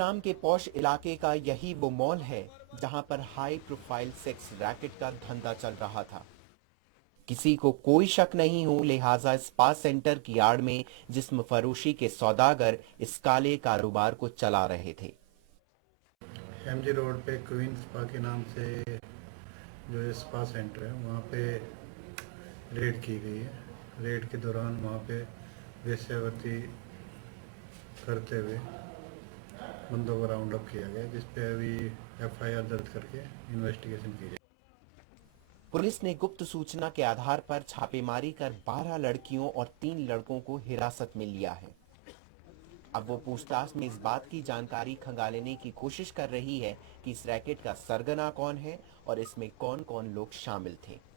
गुरुग्राम के पॉश इलाके का यही वो मॉल है जहां पर हाई प्रोफाइल सेक्स रैकेट का धंधा चल रहा था। किसी को कोई शक नहीं हो, लिहाजा स्पा सेंटर की आड़ में जिस्म फरोशी के सौदागर इस काले कारोबार को चला रहे थे। एमजी रोड पे क्वीन स्पा के नाम से जो है स्पा सेंटर है, वहाँ पे रेड की गई है। रेड के दौरान वहाँ पे वेश्यावृत्ति करते हुए बंदों को राउंड अप किया गया, जिस पे अभी एफआईआर दर्ज करके इन्वेस्टिगेशन की जाए। पुलिस ने गुप्त सूचना के आधार पर छापेमारी कर 12 लड़कियों और 3 लड़कों को हिरासत में लिया है। अब वो पूछताछ में इस बात की जानकारी खंगालने की कोशिश कर रही है कि इस रैकेट का सरगना कौन है और इसमें कौन-कौन लोग शामिल थे।